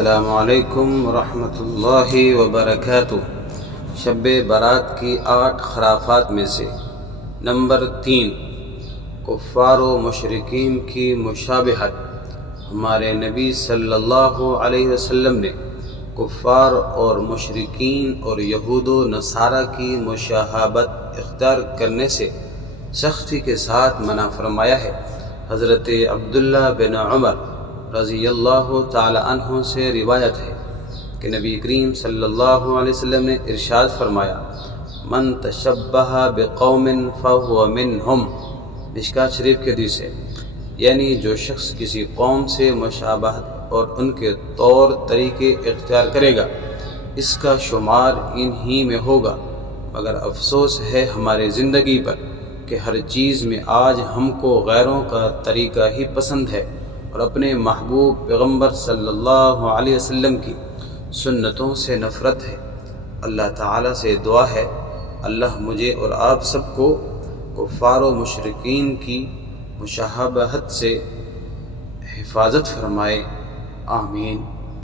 السلام علیکم ورحمۃ اللہ وبرکاتہ۔ شب برات کی 8 خرافات میں سے نمبر 3، کفار و مشرکین کی مشابہت۔ ہمارے نبی صلی اللہ علیہ وسلم نے کفار اور مشرکین اور یہود و نصارہ کی مشابہت اختیار کرنے سے سختی کے ساتھ منع فرمایا ہے۔ حضرت عبداللہ بن عمر رضی اللہ تعالی عنہ سے روایت ہے کہ نبی کریم صلی اللہ علیہ وسلم نے ارشاد فرمایا، من تشبہ بقوم فہو منہم۔ مشکوٰۃ شریف کے حدیث ہے، یعنی جو شخص کسی قوم سے مشابہت اور ان کے طور طریقے اختیار کرے گا اس کا شمار انہی میں ہوگا۔ مگر افسوس ہے ہماری زندگی پر کہ ہر چیز میں آج ہم کو غیروں کا طریقہ ہی پسند ہے اور اپنے محبوب پیغمبر صلی اللہ علیہ وسلم کی سنتوں سے نفرت ہے۔ اللہ تعالیٰ سے دعا ہے اللہ مجھے اور آپ سب کو کفار و مشرکین کی مشابہت سے حفاظت فرمائے، آمین۔